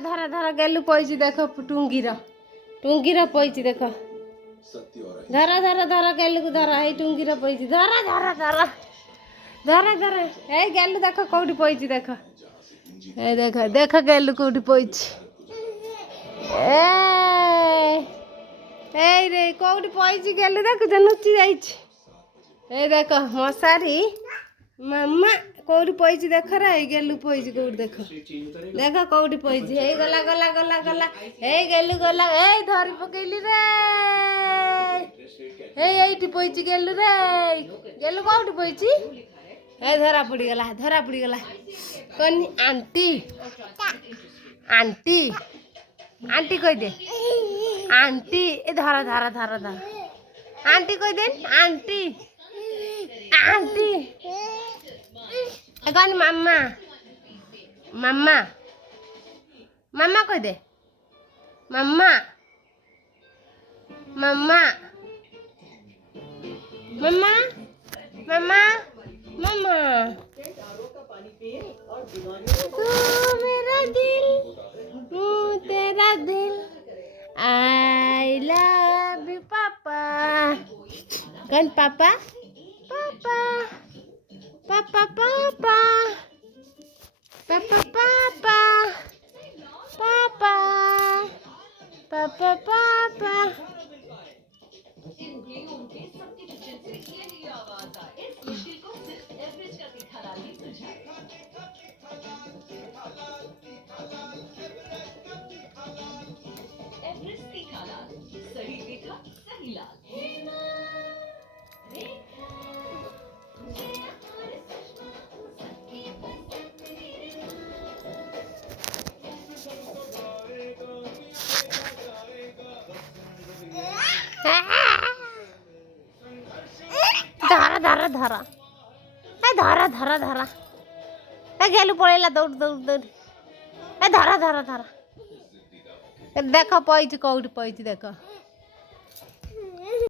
धरा धरा गेलु पईची देखो टुंगीर पईची देखो धरा धरा धरा गेलु को धरा हे टुंगीर पईची धरा धरा धरा धरा धरा हे गेलु देखो कोठी पईची देखो ए देखो देखो गेलु कोठी पईची ए रे कोठी पईची गेलु देखो नुची जाईची ए देखो मशारी मामा कौटी पईची देख रे गेलु पईची कौटी देखो देखो कौटी पईची हे गला गला गला गला हे गेलु गला ए धरी पकेइली रे हे एठी पईची गेलु रे गेलु कौटी पईची ए धरा पड़ी गला कोनी आंटी आंटी आंटी कह दे आंटी ए धरा धरा धरा धरा आंटी कह दे आंटी आंटी कौन मामा मामा मामा कह दे मामा मामा मामा मामा मामा तू मेरा दिल तू तेरा दिल आई लव यू पापा कौन पापा पापा पापा पापा पापा पापा पापा पापा पापा धरा धरा धरा ए धरा धरा धरा ए गेलु पळेला दौड़ दौड़ दौड़ ए धरा धरा धरा देख पईची कौटी पईची देख